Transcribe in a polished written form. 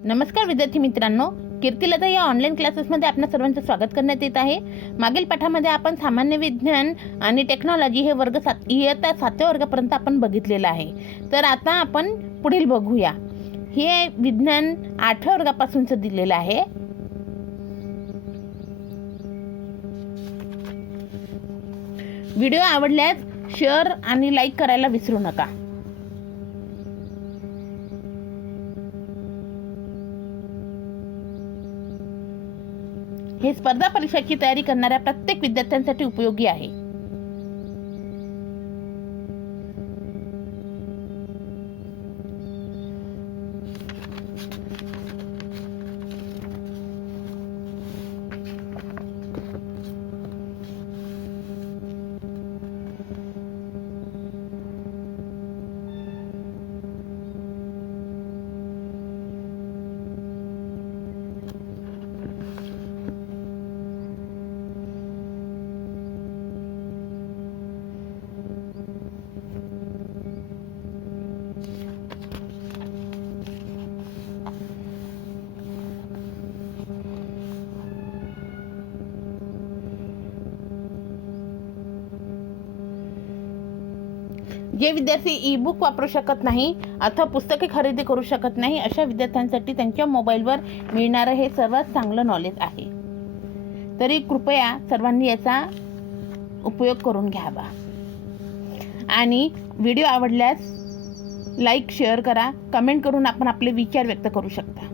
नमस्कार विद्यार्थी मित्रांनो, कीर्तिलता या ऑनलाईन क्लासेसमध्ये आपल्या सर्वांचं स्वागत करण्यात येत आहे। मागील पाठामध्ये आपण सामान्य विज्ञान आणि टेक्नॉलॉजी हे वर्ग इयत्ता 7व्या वर्गापर्यंत आपण बघितलेलं आहे। तर आता आपण पुढील बघूया। हे विज्ञान 8व्या वर्गापासूनचं दिलेलं आहे। व्हिडिओ आवडल्यास शेअर आणि लाईक करायला विसरू नका। हे स्पर्धा परीक्षाची तयारी करणाऱ्या प्रत्येक विद्यार्थ्यांसाठी उपयोगी आहे। जे विद्यार्थी ई बुक वापरू शकत नाही अथवा पुस्तके खरेदी करू शकत नाही अशा विद्यार्थ्यांसाठी त्यांच्या मोबाईलवर मिळणारं हे सर्वात चांगलं नॉलेज आहे। तरी कृपया सर्वांनी याचा उपयोग करून घ्यावा आणि व्हिडिओ आवडल्यास लाईक शेअर करा, कमेंट करून आपण आपले विचार व्यक्त करू शकता।